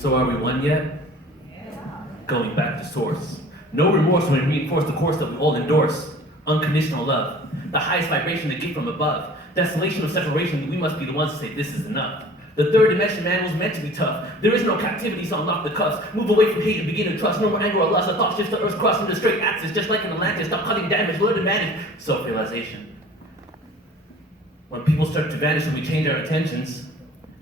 So are we one yet? Going back to source. No remorse when we reinforce the course that we all endorse. Unconditional love. The highest vibration they get from above. Desolation of separation, we must be the ones to say this is enough. The third dimension, man, was meant to be tough. There is no captivity, so unlock the cuffs. Move away from hate and begin to trust. No more anger or lust. A thought shifts the earth's crust into straight axis, just like an Atlantis. Stop cutting damage, learn to manage self-realization. When people start to vanish and we change our intentions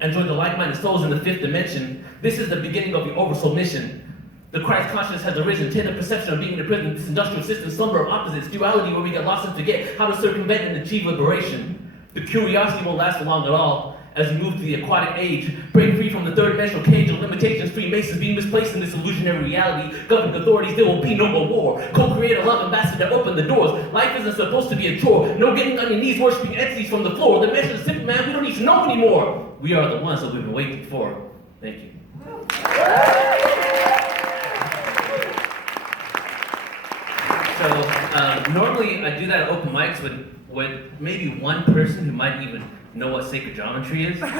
and join the like-minded souls in the fifth dimension, this is the beginning of the oversoul mission. The Christ consciousness has arisen, tend the perception of being in a prison, this industrial system, slumber of opposites, duality where we get lost and forget how to circumvent and achieve liberation. The curiosity won't last long at all as we move to the aquatic age, break free from the third dimensional cage of limitations, free masons being misplaced in this illusionary reality, governing authorities, there will be no more war. Co-create a love ambassador, open the doors. Life isn't supposed to be a chore. No getting on your knees, worshiping entities from the floor. The message is simple, man, we don't need to know anymore. We are the ones that we've been waiting for. Thank you. So, normally I do that at open mics with maybe one person who might even know what sacred geometry is, but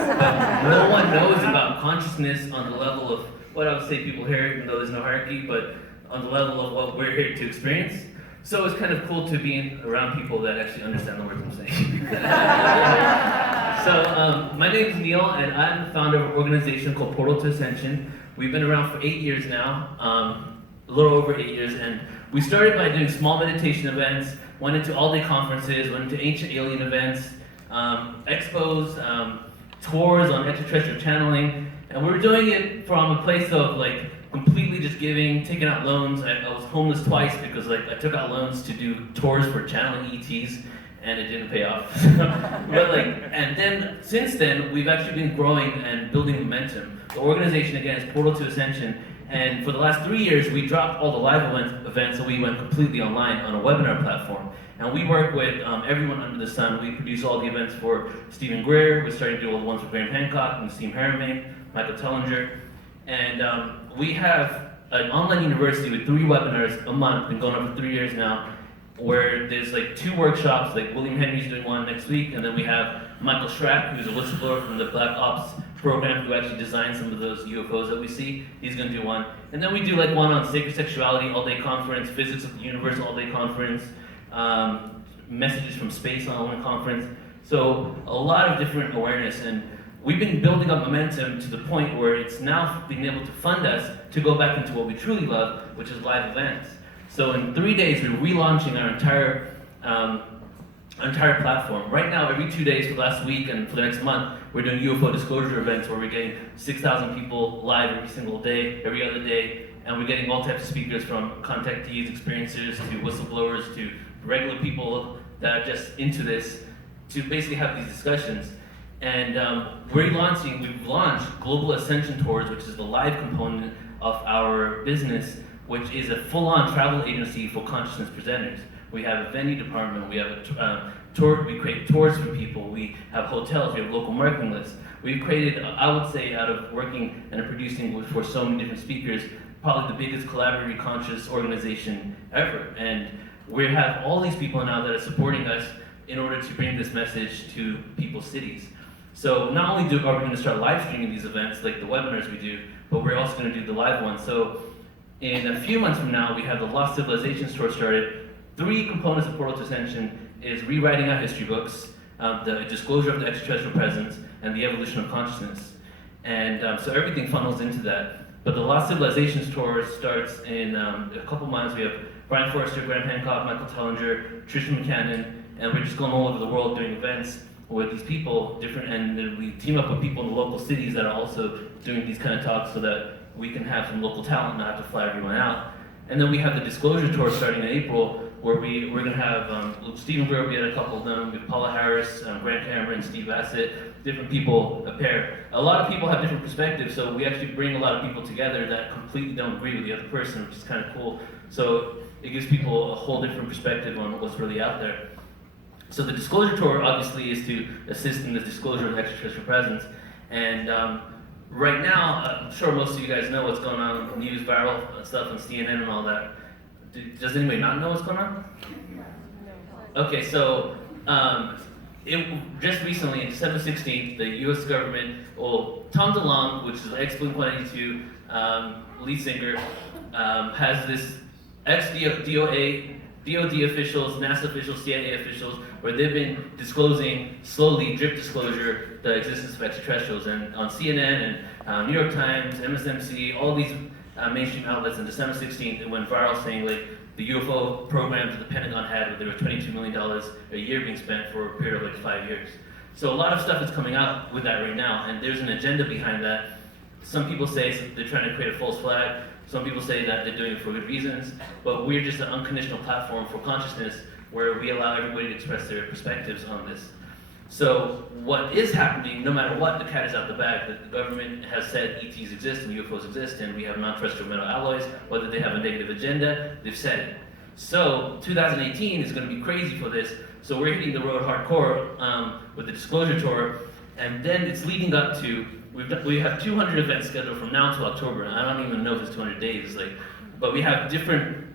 no one knows about consciousness on the level of what I would say people here, even though there's no hierarchy, but on the level of what we're here to experience. So it's kind of cool to be around people that actually understand the words I'm saying. So my name is Neil, and I'm the founder of an organization called Portal to Ascension. We've been around for 8 years now, a little over 8 years, and we started by doing small meditation events, went into all-day conferences, went into ancient alien events, expos, tours on extraterrestrial channeling, and we were doing it from a place of like completely just giving, taking out loans. I was homeless twice because I took out loans to do tours for channeling ETs, and it didn't pay off. And then since then we've actually been growing and building momentum. The organization again is Portal to Ascension. And for the last 3 years, we dropped all the live events, so we went completely online on a webinar platform. And we work with everyone under the sun. We produce all the events for Stephen Greer. We're starting to do all the ones for Graham Hancock, and Steve Harriman, Michael Tellinger. And we have an online university with 3 webinars a month, been going on for 3 years now, where there's like 2 workshops, like William Henry's doing one next week, and then we have Michael Schrack, who's a whistleblower from the Black Ops program, who actually designed some of those UFOs that we see. He's going to do one. And then we do like one on sacred sexuality, all-day conference, physics of the universe, all-day conference, messages from space on one conference. So a lot of different awareness, and we've been building up momentum to the point where it's now being able to fund us to go back into what we truly love, which is live events. So in 3 days, we're relaunching our entire platform. Right now, every 2 days for the last week and for the next month, we're doing UFO disclosure events where we're getting 6,000 people live every single day, every other day, and we're getting all types of speakers from contactees, experiencers, to whistleblowers, to regular people that are just into this, to basically have these discussions. And we've launched Global Ascension Tours, which is the live component of our business, which is a full-on travel agency for consciousness presenters. We have a venue department, we have a tour, we create tours for people, we have hotels, we have local marketing lists. We've created, I would say, out of working and producing for so many different speakers, probably the biggest collaborative conscious organization ever. And we have all these people now that are supporting us in order to bring this message to people's cities. So not only are we going to start live streaming these events, like the webinars we do, but we're also going to do the live ones. So in a few months from now, we have the Lost Civilizations tour started. 3 components of Portal to Ascension is rewriting our history books, the disclosure of the extraterrestrial presence, and the evolution of consciousness. And so everything funnels into that. But the Lost Civilizations tour starts in a couple months. We have Brian Forrester, Graham Hancock, Michael Tellinger, Trisha McCannon, and we're just going all over the world doing events with these people, and then we team up with people in the local cities that are also doing these kind of talks so that we can have some local talent and not have to fly everyone out. And then we have the disclosure tour starting in April, where we're going to have Stephen Greer, we had a couple of them, we have Paula Harris, Grant Cameron, Steve Bassett, different people appear. A lot of people have different perspectives, so we actually bring a lot of people together that completely don't agree with the other person, which is kind of cool. So it gives people a whole different perspective on what's really out there. So the disclosure tour obviously is to assist in the disclosure of extraterrestrial presence. And right now, I'm sure most of you guys know what's going on, news, viral stuff on CNN and all that. Does anybody not know what's going on? Okay, so just recently, on December 16th, the U.S. government, Tom DeLonge, which is ex-Blink-182 lead singer, has this DOD officials, NASA officials, CIA officials, where they've been disclosing, slowly, drip disclosure, the existence of extraterrestrials. And on CNN and New York Times, MSNBC, all these mainstream outlets on December 16th, it went viral saying like the UFO programs that the Pentagon had, where there was $22 million a year being spent for a period of like 5 years. So a lot of stuff is coming out with that right now, and there's an agenda behind that. Some people say they're trying to create a false flag. Some people say that they're doing it for good reasons, but we're just an unconditional platform for consciousness where we allow everybody to express their perspectives on this. So what is happening, no matter what, the cat is out the bag. The government has said ETs exist and UFOs exist and we have non-terrestrial metal alloys. Whether they have a negative agenda, they've said it. So 2018 is going to be crazy for this. So we're hitting the road hardcore with the disclosure tour, and then it's leading up to, we have 200 events scheduled from now until October. And I don't even know if it's 200 days, but we have different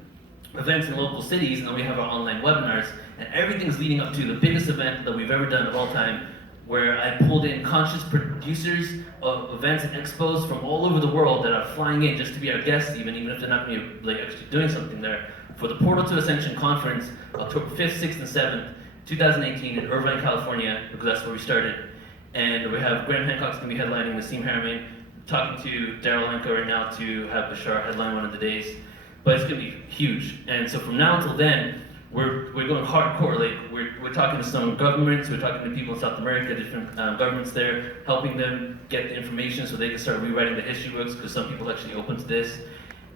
events in local cities, and then we have our online webinars, and everything's leading up to the biggest event that we've ever done of all time, where I pulled in conscious producers of events and expos from all over the world that are flying in just to be our guests, even if they're not going to be actually doing something there, for the Portal to Ascension conference, October 5th, 6th, and 7th, 2018 in Irvine, California, because that's where we started. And we have Graham Hancock's going to be headlining, Nassim Haramein, talking to Daryl Anka right now to have Bashar headline one of the days. But it's going to be huge. And so from now until then, we're going hardcore. We're talking to some governments, we're talking to people in South America, different governments there, helping them get the information so they can start rewriting the history books, because some people actually open to this.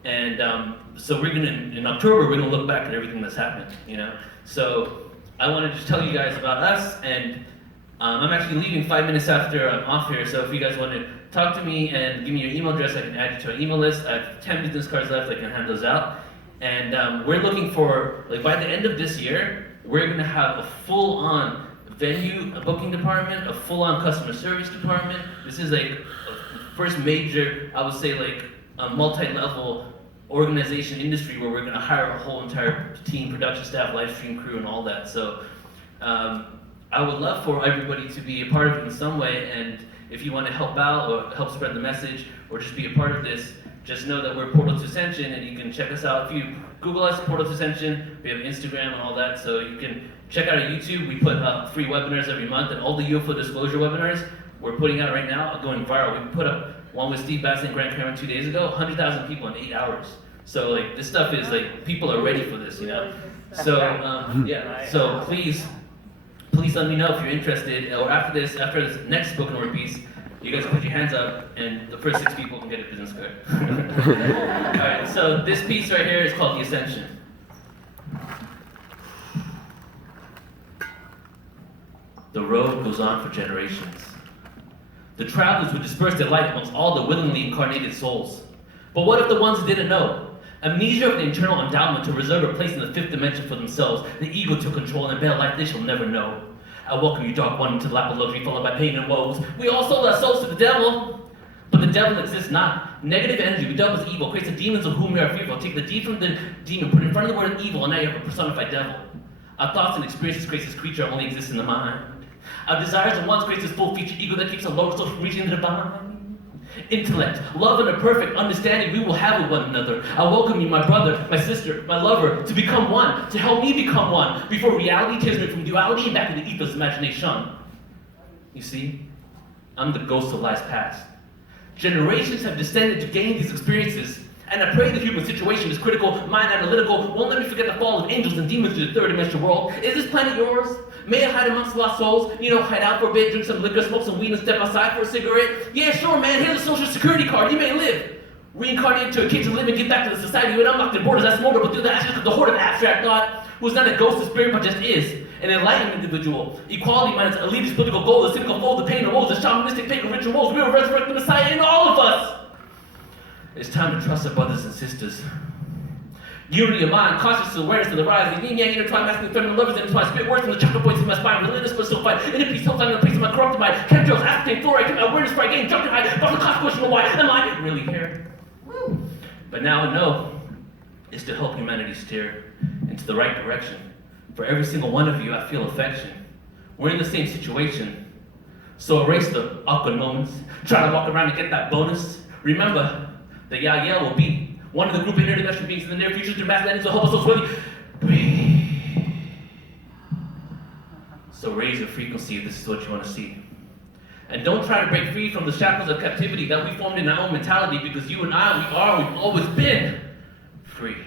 And so we're gonna, in October, we're gonna look back at everything that's happened, So I want to just tell you guys about us, and I'm actually leaving 5 minutes after I'm off here, so if you guys want to talk to me and give me your email address, I can add you to our email list. I have 10 business cards left, I can hand those out. And we're looking for, by the end of this year, we're going to have a full-on venue, a booking department, a full-on customer service department. This is a first major, I would say a multi-level organization industry where we're going to hire a whole entire team, production staff, live stream crew, and all that. So I would love for everybody to be a part of it in some way, and if you want to help out or help spread the message or just be a part of this, just know that we're Portal to Ascension, and you can check us out. If you Google us, Portal to Ascension, we have Instagram and all that, so you can check out our YouTube. We put up free webinars every month, and all the UFO disclosure webinars we're putting out right now are going viral. We put up one with Steve Bassett and Grant Cameron 2 days ago, 100,000 people in 8 hours. So this stuff is people are ready for this, So yeah, so please let me know if you're interested, or after this next spoken word piece, you guys can put your hands up, and the first 6 people can get a business card. Alright, so this piece right here is called The Ascension. The road goes on for generations. The travelers would disperse their light amongst all the willingly incarnated souls. But what if the ones who didn't know? Amnesia of the internal endowment to reserve a place in the 5th dimension for themselves, the ego to control and bear life they shall never know. I welcome you, dark one, into the lap of luxury, followed by pain and woes. We all sold our souls to the devil, but the devil exists not. Negative energy, we dub as evil, creates the demons of whom we are fearful. Take the D from the demon, put it in front of the word evil, and now you have a personified devil. Our thoughts and experiences create this creature only exists in the mind. Our desires and wants creates this full-featured ego that keeps our lower soul from reaching the divine. Intellect, love, and a perfect understanding we will have with one another. I welcome you, my brother, my sister, my lover, to become one, to help me become one, before reality takes me from duality and back into ether's imagination. You see, I'm the ghost of lives past. Generations have descended to gain these experiences, and I pray the human situation is critical, mind analytical, won't let me forget the fall of angels and demons to the third dimensional world. Is this planet yours? May I hide amongst lost souls? Hide out for a bit, drink some liquor, smoke some weed, and step outside for a cigarette? Yeah, sure, man, here's a social security card, you may live. Reincarnate into a kid to live and get back to the society with unlocked borders that's molded, but through the ashes of the horde of abstract thought, who's not a ghost of spirit, but just is. An enlightened individual. Equality minus elitist political goal, the cynical fold, the pain and woes, the shamanistic pagan rituals. We will resurrect the Messiah in all of us. It's time to trust our brothers and sisters. Unity of mind, conscious awareness of the rise, the yin yang intertwined, masculine, feminine lovers, intertwined, spit words from the chakra points in my spine, relentless but still fight, inner peace, health, and the peace of my corrupted mind, chemtrails, aspartame, fluoride, my awareness for I gain, junction high, but the cost question of why, am I really here? But now I know is to help humanity steer into the right direction. For every single one of you, I feel affection. We're in the same situation. So erase the awkward moments. Try to walk around and get that bonus. Remember, the Yah will be one of the group of interdimensional beings in the near future through mass landings will help us so swiftly. Breathe. So raise your frequency if this is what you want to see. And don't try to break free from the shackles of captivity that we formed in our own mentality, because you and I, we've always been free.